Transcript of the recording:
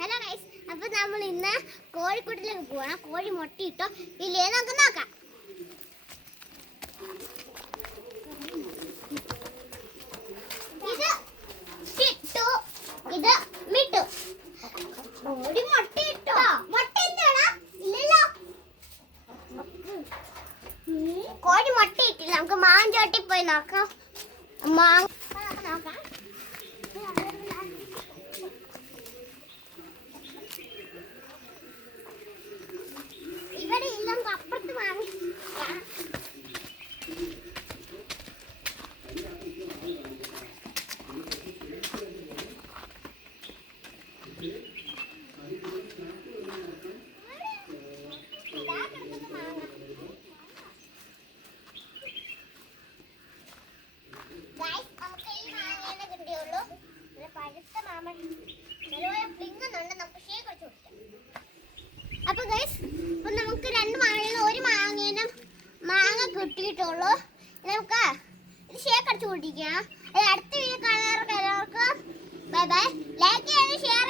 Hello guys, അപ്പോൾ നമ്മൾ ഇന്ന് കോഴിക്കൂട്ടിലേക്ക് പോകണം. കോഴി മുട്ടയിട്ടോ ഇല്ലേ നമുക്ക് നോക്കാം. ഇത് കിട്ടു, ഇത് മിട്ടു. കോഴി മുട്ടയിട്ടോ? മുട്ട എന്താടാ? ഇല്ലല്ലോ, കോഴി മുട്ടയിട്ടില്ല. നമുക്ക് മാഞ്ചോട്ടി പോയി നോക്കാം. നോക്കാം. ഇവിടെ ഇല്ല, നമുക്ക് അപ്പുറത്ത് വാങ്ങി. അപ്പൊ ഗൈസ്, ഇപ്പൊ നമുക്ക് രണ്ട് മാങ്ങയിൽ ഒരു മാങ്ങേനും മാങ്ങ കിട്ടിയിട്ടുള്ളൂ. നമുക്ക് ഇത് ഷേക്ക് അടിച്ചു കൂട്ടിക്കാം. അടുത്ത വീഡിയോ കാണാറുള്ളവർക്ക് ബൈ ബൈ. ലൈക്ക് ചെയ്യാനും ഷെയർ